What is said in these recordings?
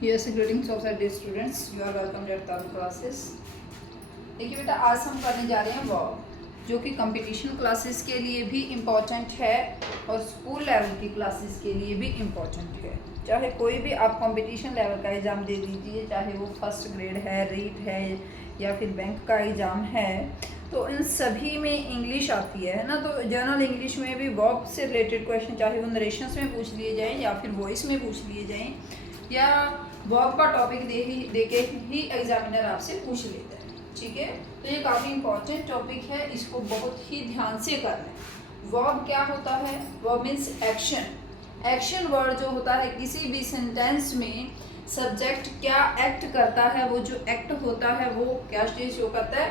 Yes, greetings of the day students. You are welcome to our classes. देखिए बेटा, आज हम करने जा रहे हैं वर्ब, जो कि कंपटीशन क्लासेस के लिए भी इम्पॉर्टेंट है और स्कूल लेवल की क्लासेस के लिए भी इम्पॉर्टेंट है। चाहे कोई भी आप कंपटीशन लेवल का एग्ज़ाम दे दीजिए, चाहे वो फर्स्ट ग्रेड है, रीट है या फिर बैंक का एग्ज़ाम है, तो इन सभी में इंग्लिश आती है ना। तो जनरल इंग्लिश में भी वर्ब से रिलेटेड क्वेश्चन, चाहे वो नरेशंस में पूछ लिए जाएँ या फिर वॉइस में पूछ लिए जाएँ, या वर्ब का टॉपिक दे के ही एग्जामिनर आपसे पूछ लेता है। ठीक है, तो ये काफ़ी इंपॉर्टेंट टॉपिक है, इसको बहुत ही ध्यान से करना है। वर्ब क्या होता है? Verb means action. Action word जो होता है किसी भी सेंटेंस में सब्जेक्ट क्या एक्ट करता है, वो जो एक्ट होता है वो क्या चीज़ शो करता है?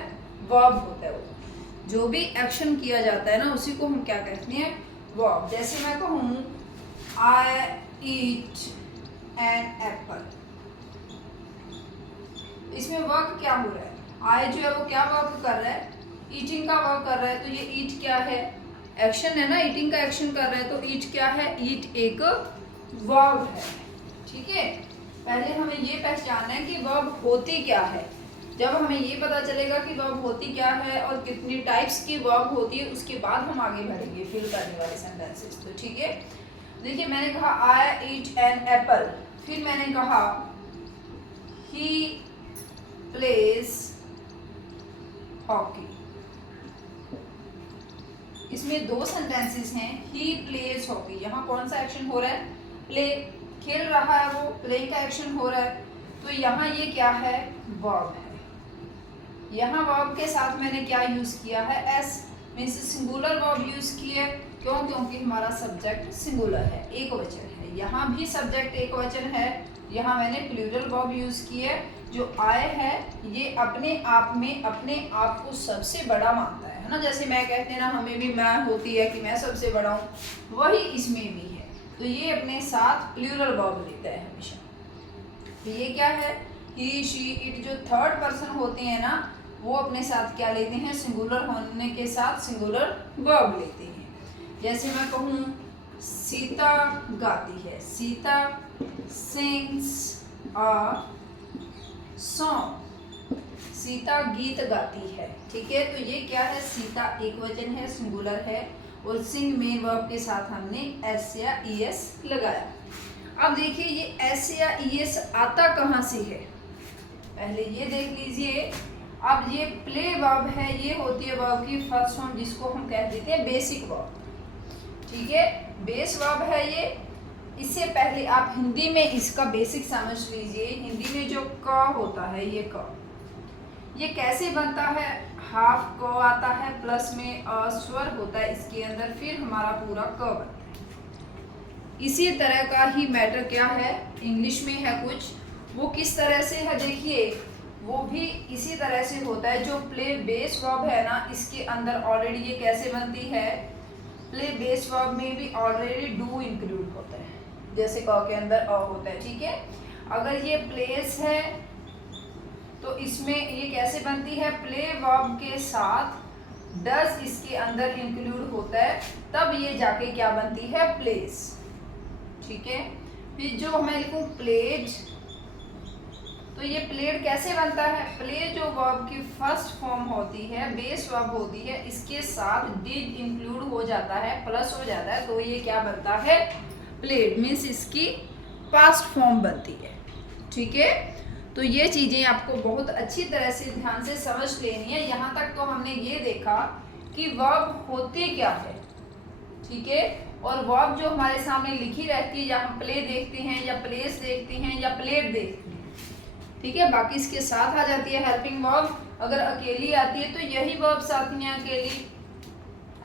वर्ब होता है। वो जो भी एक्शन किया जाता है ना, उसी को हम क्या कहते हैं? वर्ब। जैसे मैं कहूँ आई ईट एन एप्पल, इसमें वर्क क्या हो रहा है? आई जो है वो क्या वर्क कर रहा है? ईटिंग का वर्क कर रहा है। तो ये ईट क्या है? एक्शन है ना, ईटिंग का एक्शन कर रहा है। तो ईट क्या है? ईट एक वर्ब है। ठीक है, पहले हमें ये पहचानना है कि वर्ब होती क्या है। जब हमें ये पता चलेगा कि वर्ब होती क्या है और कितनी टाइप्स की वर्ब होती है, उसके बाद हम आगे बढ़ेंगे फिल करने वाले सेंटेंसेस। तो ठीक है, देखिए मैंने कहा आई ईट एन एप्पल, फिर मैंने कहा ही प्लेज हॉकी। इसमें दो सेंटेंसेस हैं, ही प्लेज हॉकी। यहाँ कौन सा एक्शन हो रहा है? प्ले, खेल रहा है वो, प्ले का एक्शन हो रहा है। तो यहाँ ये क्या है? वर्ब है। यहाँ वर्ब के साथ मैंने क्या यूज किया है? S, means singular verb use किया। क्यों? क्योंकि हमारा सब्जेक्ट सिंगुलर है, एक वचन है। यहाँ भी सब्जेक्ट एक वचन है, यहाँ मैंने प्लूरल वर्ब यूज किया। जो आए है ये अपने आप में अपने आप को सबसे बड़ा मानता है ना। जैसे मैं कहते हैं ना, हमें भी मैं होती है कि मैं सबसे बड़ा हूँ, वही इसमें भी है। तो ये अपने साथ प्लूरल वर्ब लेता है हमेशा। तो ये क्या है? ही, शी, इट। जो थर्ड पर्सन होते हैं ना, वो अपने साथ क्या लेते हैं? सिंगुलर होने के साथ सिंगुलर वर्ब लेते हैं। जैसे मैं कहूँ सीता गाती है, Sita sings a song, Sita गीत गाती है। ठीक है, तो ये क्या है? सीता एक वचन है, सिंगुलर है, और सिंग में वर्ब के साथ हमने एस या ई एस लगाया। अब देखिए ये एस या ई एस आता कहाँ से है, पहले ये देख लीजिए। अब ये प्ले वर्ब है, ये होती है वर्ब की फर्स्ट फॉर्म, जिसको हम कह देते हैं बेसिक वर्ब। ठीक है, बेस वर्ब है ये। इससे पहले आप हिंदी में इसका बेसिक समझ लीजिए। हिंदी में जो क होता है, ये क, ये कैसे बनता है? हाफ क आता है, प्लस में अ स्वर होता है इसके अंदर, फिर हमारा पूरा क बनता है। इसी तरह का ही मैटर क्या है? इंग्लिश में है कुछ, वो किस तरह से है देखिए, वो भी इसी तरह से होता है। जो प्ले बेस वर्ब है ना, इसके अंदर ऑलरेडी ये कैसे बनती है? प्ले बेस वर्ब में भी ऑलरेडी डू इंक्लूड होता है, जैसे क के अंदर अ होता है। ठीक है, अगर ये प्लेस है तो इसमें ये कैसे बनती है? प्ले वर्ब के साथ डज इसके अंदर इंक्लूड होता है, तब ये जाके क्या बनती है? प्लेस। ठीक है, फिर जो मैं लिखूं प्लेड, तो ये प्लेड कैसे बनता है? प्ले जो वर्ब की फर्स्ट फॉर्म होती है, बेस वर्ब होती है, इसके साथ डिड इंक्लूड हो जाता है, प्लस हो जाता है, तो ये क्या बनता है? प्लेड। मीन्स इसकी पास्ट फॉर्म बनती है। ठीक है, तो ये चीज़ें आपको बहुत अच्छी तरह से ध्यान से समझ लेनी है। यहाँ तक तो हमने ये देखा कि वर्ब होती क्या है। ठीक है, और वर्ब जो हमारे सामने लिखी रहती है, या हम प्ले देखते हैं या प्लेस देखते हैं या प्लेट देखते हैं। ठीक है, बाकी इसके साथ आ जाती है हेल्पिंग वर्ब। अगर अकेली आती है तो यही वर्ब्स आती हैं अकेली।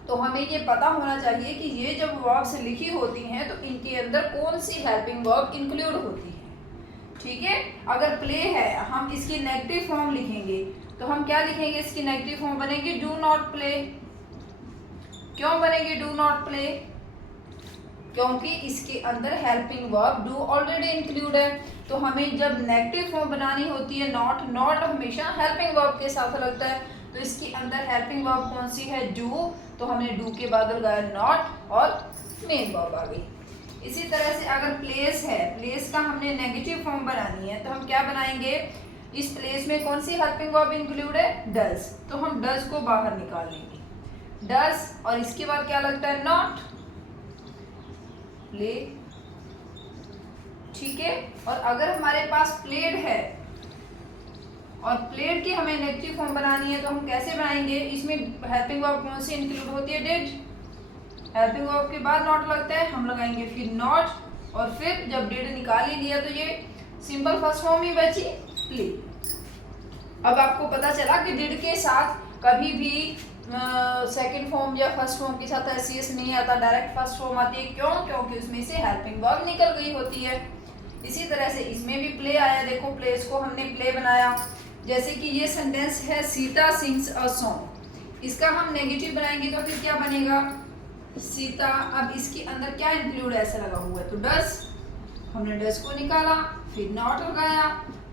तो हमें ये पता होना चाहिए कि ये जब वर्ब्स लिखी होती हैं तो इनके अंदर कौन सी हेल्पिंग वर्ब इंक्लूड होती है। ठीक है, अगर प्ले है, हम इसकी नेगेटिव फॉर्म लिखेंगे, तो हम क्या लिखेंगे? इसकी नेगेटिव फॉर्म बनेगी डू नॉट प्ले। क्यों बनेगी डू नॉट प्ले? क्योंकि इसके अंदर helping verb do already include है। तो हमें जब नेगेटिव फॉर्म बनानी होती है, नॉट, नॉट हमेशा हेल्पिंग वर्ब के साथ लगता है। तो इसके अंदर हेल्पिंग वर्ब कौन सी है? डू। तो हमने डू के बाद लगाया नॉट और मेन वर्ब आ गई। इसी तरह से अगर प्लेस है, प्लेस का हमने नेगेटिव फॉर्म बनानी है तो हम क्या बनाएंगे, इस प्लेस में कौन सी हेल्पिंग वर्ब इंक्लूड है, डज, तो हम डज को बाहर निकाल लेंगे, डज, और इसके बाद क्या लगता है, नॉट, प्ले, ठीक है। और अगर हमारे पास प्लेड है और प्लेड की हमें नेगेटिव फॉर्म बनानी है तो हम कैसे बनाएंगे, इसमें हेल्पिंग वर्ब कौन सी इंक्लूड होती है, डिड, हेल्पिंग वर्ब के बाद नॉट लगता है, हम लगाएंगे फिर नॉट, और फिर जब डिड निकाल ही लिया तो ये सिंपल फर्स्ट फॉर्म ही बची, प्ले। अब आपको पता चला कि डिड के साथ कभी भी सेकंड फॉर्म या फर्स्ट फॉर्म के साथ एस नहीं आता, डायरेक्ट फर्स्ट फॉर्म आती है, क्यों, क्योंकि उसमें से हेल्पिंग वर्ब निकल गई होती है। इसी तरह से इसमें भी प्ले आया, देखो प्लेस को हमने प्ले बनाया, जैसे कि ये सेंटेंस है सीता सिंग्स अ सॉन्ग, इसका हम नेगेटिव बनाएंगे तो फिर क्या बनेगा, सीता, अब इसके अंदर क्या इंक्लूड ऐसा लगा हुआ है तो डस, हमने डस को निकाला, फिर नॉट लगाया,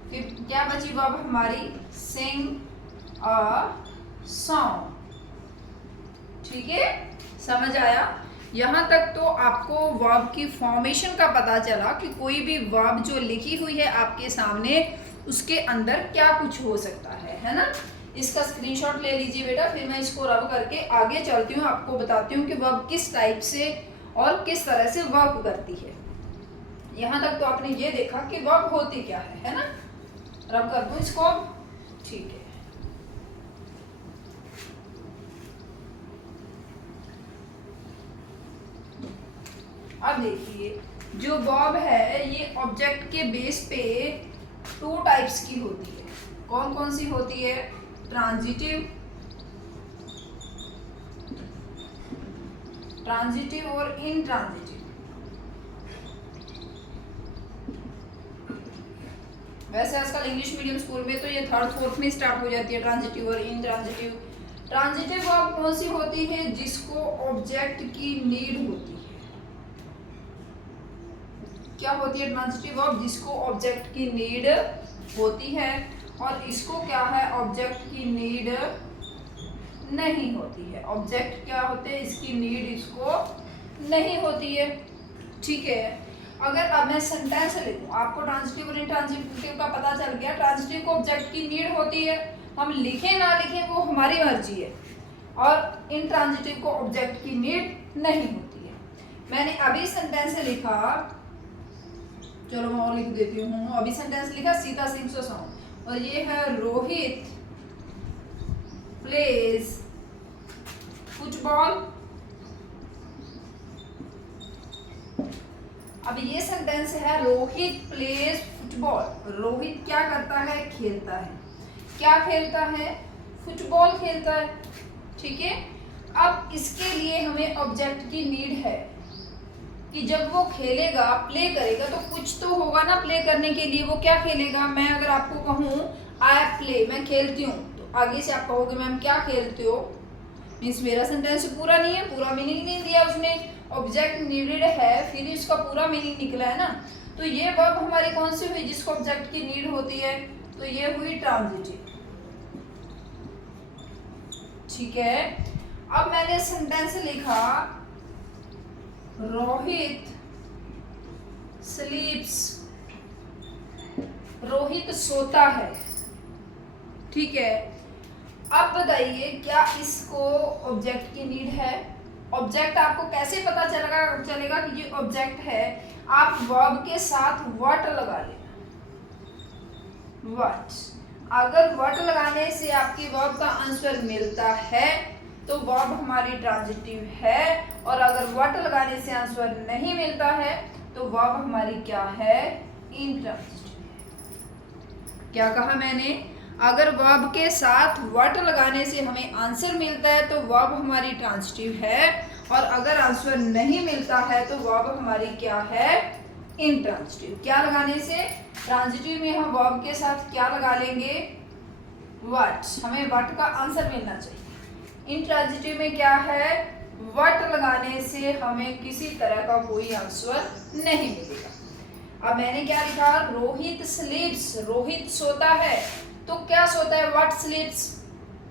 फिर क्या बची वर्ब हमारी, सिंग अ सॉन्ग, ठीक है, समझ आया। यहाँ तक तो आपको वर्ब की फॉर्मेशन का पता चला कि कोई भी वर्ब जो लिखी हुई है आपके सामने उसके अंदर क्या कुछ हो सकता है ना। इसका स्क्रीनशॉट ले लीजिए बेटा, फिर मैं इसको रब करके आगे चलती हूँ, आपको बताती हूँ कि वर्ब किस टाइप से और किस तरह से वर्क करती है। यहाँ तक तो आपने ये देखा कि वर्ब होती क्या है ना। रब कर दूँ इसको, ठीक है। अब देखिए जो वर्ब है ये ऑब्जेक्ट के बेस पे टू टाइप्स की होती है। कौन कौन सी होती है, ट्रांजिटिव, ट्रांजिटिव और इनट्रांजिटिव। वैसे आजकल इंग्लिश मीडियम स्कूल में तो ये थर्ड फोर्थ में स्टार्ट हो जाती है, ट्रांजिटिव और इनट्रांजिटिव। ट्रांजिटिव वर्ब कौन सी होती है, जिसको ऑब्जेक्ट की नीड होती है। क्या होती है ट्रांजिटिव वर्ब, जिसको ऑब्जेक्ट की नीड होती है, और इसको क्या है, ऑब्जेक्ट की नीड नहीं होती है। ऑब्जेक्ट क्या होते हैं, इसकी नीड इसको नहीं होती है, ठीक है। अगर अब मैं सेंटेंस लिखूं, आपको ट्रांजिटिव और इनट्रांजिटिव का पता चल गया। ट्रांजिटिव को ऑब्जेक्ट की नीड होती है, हम लिखें ना लिखें वो हमारी मर्जी है, और इनट्रांजिटिव को ऑब्जेक्ट की नीड नहीं होती है। मैंने अभी सेंटेंस लिखा, चलो मैं और लिख देती हूँ। अभी सेंटेंस लिखा सीता सिंग्स अ सॉन्ग, और ये है रोहित प्लेज फुटबॉल। अब ये सेंटेंस है रोहित प्लेज फुटबॉल। रोहित क्या करता है, खेलता है। क्या खेलता है, फुटबॉल खेलता है, ठीक है। अब इसके लिए हमें ऑब्जेक्ट की नीड है कि जब वो खेलेगा, प्ले करेगा, तो कुछ तो होगा ना प्ले करने के लिए। वो क्या खेलेगा, मैं अगर आपको कहूँ आई प्ले, मैं खेलती हूँ, तो आगे से आप कहोगे मैम क्या खेलते हो, मीन्स मेरा सेंटेंस पूरा नहीं है, पूरा मीनिंग नहीं दिया उसने। ऑब्जेक्ट नीडेड है, फिर उसका पूरा मीनिंग निकला है ना। तो ये वर्ब हमारी कौन सी हुई, जिसको ऑब्जेक्ट की नीड होती है, तो ये हुई ट्रांजिटिव, ठीक है। अब मैंने सेंटेंस लिखा रोहित स्लीप्स, रोहित सोता है, ठीक है। अब बताइए क्या इसको ऑब्जेक्ट की नीड है। ऑब्जेक्ट आपको कैसे पता चलेगा कि ये ऑब्जेक्ट है, आप वर्ब के साथ व्हाट लगा लेना, व्हाट। अगर व्हाट लगाने से आपकी वर्ब का आंसर मिलता है तो वर्ब हमारी ट्रांजिटिव है, और अगर व्हाट लगाने से आंसर नहीं मिलता है तो वर्ब हमारी क्या है, इनट्रांजिटिव है। क्या कहा मैंने, अगर वर्ब के साथ व्हाट लगाने से हमें आंसर मिलता है तो वर्ब हमारी ट्रांजिटिव है, और अगर आंसर नहीं मिलता है तो वर्ब हमारी क्या है, इनट्रांजिटिव। क्या लगाने से, ट्रांजिटिव में हम वर्ब के साथ क्या लगा लेंगे, व्हाट, हमें व्हाट का आंसर मिलना चाहिए। इनट्रांजिटिव में क्या है, व्हाट लगाने से हमें किसी तरह का कोई आंसर नहीं मिलेगा। अब मैंने क्या लिखा, रोहित स्लीप्स, रोहित सोता है। तो क्या सोता है, व्हाट स्लीप्स,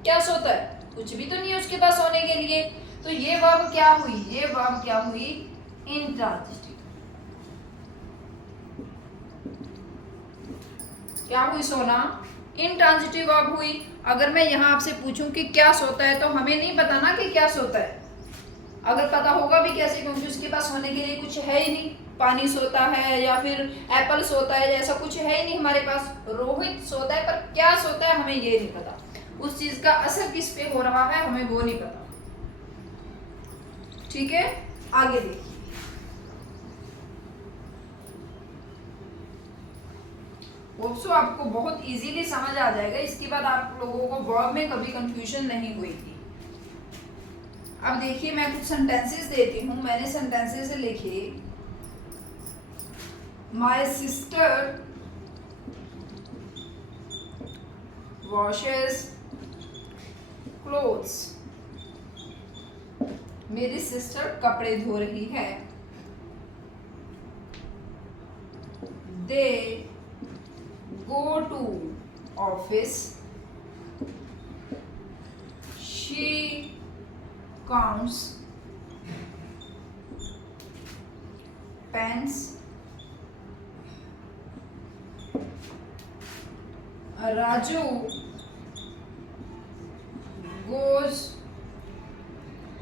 क्या सोता है, कुछ भी तो नहीं है उसके पास सोने के लिए। तो ये वर्ब क्या हुई, ये वर्ब क्या हुई, इनट्रांजिटिव। क्या हुई सोना? इंट्रांजिटिव वर्ब हुई। अगर मैं यहाँ आपसे पूछूं कि क्या सोता है तो हमें नहीं पता ना कि क्या सोता है। अगर पता होगा भी कैसे, क्योंकि उसके पास होने के लिए कुछ है ही नहीं। पानी सोता है या फिर एप्पल सोता है, ऐसा कुछ है ही नहीं हमारे पास। रोहित सोता है, पर क्या सोता है हमें ये नहीं पता। उस चीज का असर किस पे हो रहा है हमें वो नहीं पता। ठीक है, आगे देखिए। होप्सो आपको बहुत इजीली समझ आ जाएगा। इसके बाद आप लोगों को वर्ब में कभी कंफ्यूजन नहीं हुई। अब देखिए, मैं कुछ सेंटेंसेस देती हूँ। मैंने सेंटेंसेस लिखे। My sister washes clothes. मेरी सिस्टर कपड़े धो रही है। दे go to office. She counts pens. Raju goes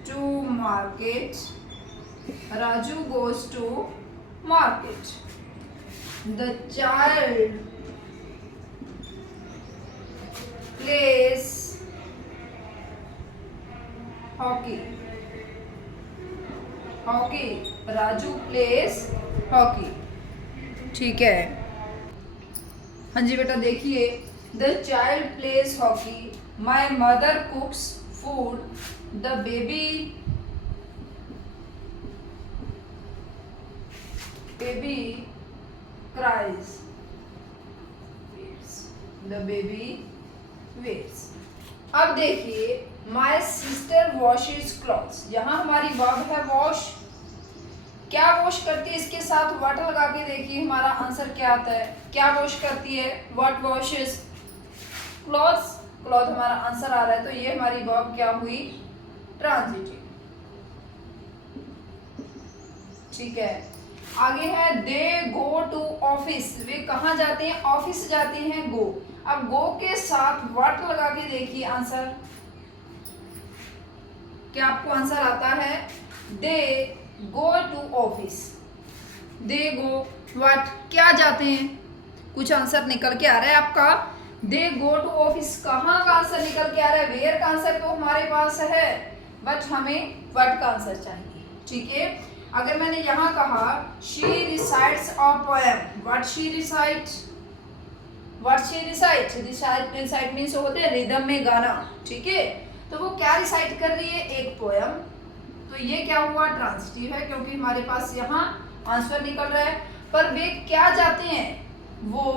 to market. Raju goes to market. The child plays hockey. Hockey, Raju plays hockey. ठीक है, हाँ जी बेटा देखिए। The child plays hockey. My mother cooks food. The baby cries. The baby waits. अब देखिए, my sister washes clothes. यहाँ हमारी वर्ब है वॉश। क्या वॉश करती है, इसके साथ व्हाट लगा के देखिए हमारा आंसर क्या आता है। क्या वॉश करती है, व्हाट वॉशेज क्लॉथ्स। क्लॉथ हमारा आंसर आ रहा है, तो ये हमारी वर्ब क्या हुई, ट्रांजिटिव। ठीक है, आगे है दे गो टू ऑफिस। वे कहाँ जाते हैं, ऑफिस जाते हैं, गो। अब गो के साथ व्हाट लगा के देखिए आंसर क्या आपको आंसर आता है। They go to office. They go what, क्या जाते हैं, कुछ आंसर निकल के आ रहा है आपका। दे गो टू ऑफिस, कहाँ का आंसर निकल के आ रहा है। वेयर का आंसर तो हमारे पास है, बट हमें व्हाट का आंसर चाहिए। ठीक है, अगर मैंने यहाँ कहा she recites a poem. What she recites, what she recite. Recite means होते हैं रिदम में गाना। ठीक है, तो वो क्या रिसाइट कर रही है, एक पोएम। तो ये क्या हुआ, ट्रांजिटिव है, क्योंकि हमारे पास यहाँ आंसर निकल रहा है। पर वे क्या जाते हैं, वो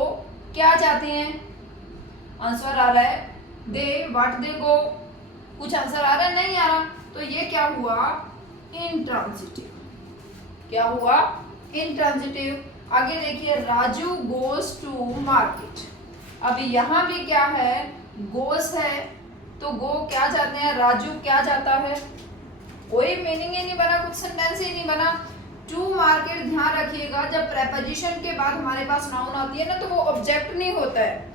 क्या जाते हैं, आंसर आ रहा है दे व्हाट दे गो। कुछ आंसर आ रहा है, नहीं आ रहा, तो ये क्या हुआ, इंट्रांजिटिव। क्या हुआ, इंट्रांजिटिव। आगे देखिए, राजू गोज टू मार्केट। अभी यहाँ भी क्या है, गोस है, तो गो क्या जाते हैं, राजू क्या जाता है। कोई मीनिंग ही नहीं बना, कुछ सेंटेंस ही नहीं बना। टू मार्केट, ध्यान रखिएगा, जब प्रेपोजिशन के बाद हमारे पास नाउन आती है ना, तो वो ऑब्जेक्ट नहीं होता है।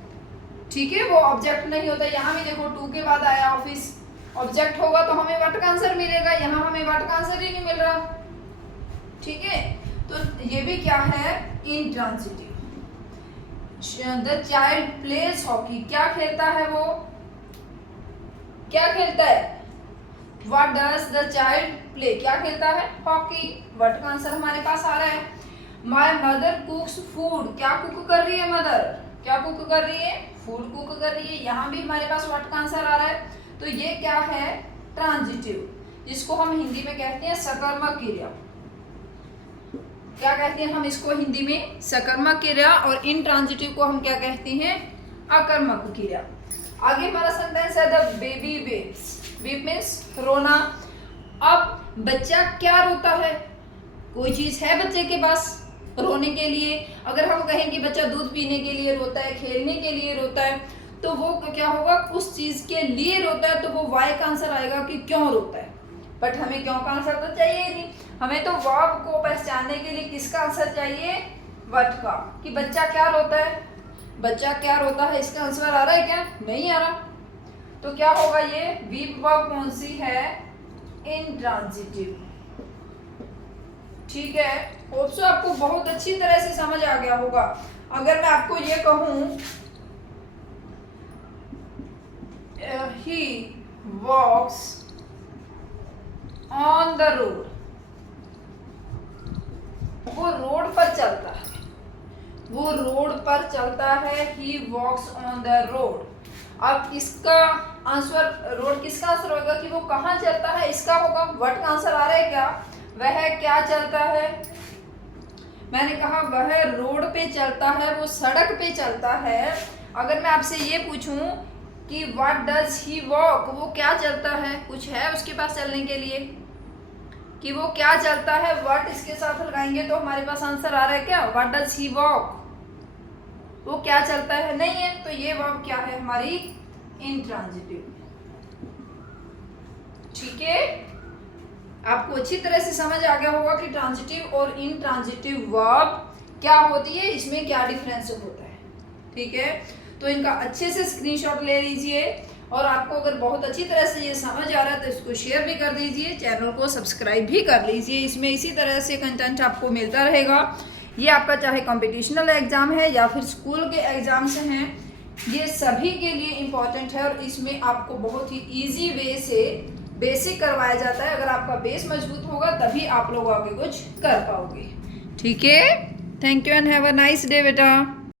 ठीक है, वो ऑब्जेक्ट नहीं होता। यहाँ भी देखो, टू के बाद आया ऑफिस, ऑब्जेक्ट होगा तो हमें व्हाट का आंसर मिलेगा। यहाँ हमें व्हाट का आंसर ही नहीं मिल रहा। ठीक है, तो ये भी क्या है, intransitive. The child pledge hockey, क्या खेलता है वो, क्या खेलता है, what does the child play, क्या खेलता है, हॉकी। व्हाट का आंसर हमारे पास आ रहा है। माय मदर कुक्स फूड, क्या कुक कर रही है मदर, क्या कुक कर रही है, फूड कुक कर रही है। यहाँ भी हमारे पास व्हाट का आंसर आ रहा है, तो ये क्या है, ट्रांजिटिव, जिसको हम हिंदी में कहते हैं सकर्मक क्रिया। क्या कहते हैं हम इसको हिंदी में, सकर्मक क्रिया। और इंट्रांजिटिव को हम क्या कहते हैं, अकर्मक क्रिया। आगे हमारा सेंटेंस है द बेबी वेप्स। वीप मीन्स रोना। अब बच्चा क्या रोता है, कोई चीज है बच्चे के पास रोने के लिए। अगर हम कहें कि बच्चा दूध पीने के लिए रोता है, खेलने के लिए रोता है, तो वो क्या होगा, उस चीज के लिए रोता है, तो वो वाई का आंसर आएगा कि क्यों रोता है। बट हमें क्यों का आंसर तो चाहिए नहीं, हमें तो वर्ब को पहचानने के लिए किसका आंसर चाहिए, व्हाट का, कि बच्चा क्या रोता है, बच्चा क्या रोता है, इसका आंसर आ रहा है क्या? नहीं आ रहा। तो क्या होगा, ये वीप वर्ब कौन सी है? इंट्रांजिटिव। ठीक है, होप सो आपको बहुत अच्छी तरह से समझ आ गया होगा। अगर मैं आपको ये कहूं he walks on the road, वो रोड पर चलता है, वो रोड पर चलता है, he walks on the road। अब इसका आंसर, रोड किसका आंसर होगा कि वो कहाँ चलता है, इसका होगा। व्हाट का आंसर आ रहा है क्या? वह क्या चलता है? मैंने कहा वह रोड पे चलता है, वो सड़क पे चलता है। अगर मैं आपसे ये पूछूं कि व्हाट डज ही वॉक, वो क्या चलता है, कुछ है उसके पास चलने के लिए कि वो क्या चलता है, व्हाट इसके साथ लगाएंगे तो हमारे पास आंसर आ रहा है क्या? व्हाट डज ही वॉक, वो क्या चलता है? नहीं है। तो ये वर्ब क्या है हमारी? इंट्रांजिटिव। ठीक है, आपको अच्छी तरह से समझ आ गया होगा कि ट्रांजिटिव और इंट्रांजिटिव वर्ब क्या होती है, इसमें क्या डिफरेंस होता है। ठीक है, तो इनका अच्छे से स्क्रीनशॉट ले लीजिए, और आपको अगर बहुत अच्छी तरह से ये समझ आ रहा है तो इसको शेयर भी कर दीजिए, चैनल को सब्सक्राइब भी कर लीजिए। इसमें इसी तरह से कंटेंट आपको मिलता रहेगा। ये आपका चाहे कॉम्पिटिशनल एग्जाम है या फिर स्कूल के एग्जाम से हैं, ये सभी के लिए इम्पॉर्टेंट है, और इसमें आपको बहुत ही ईजी वे से बेसिक करवाया जाता है। अगर आपका बेस मजबूत होगा तभी आप लोग आगे कुछ कर पाओगे। ठीक है, thank you and have a nice day बेटा।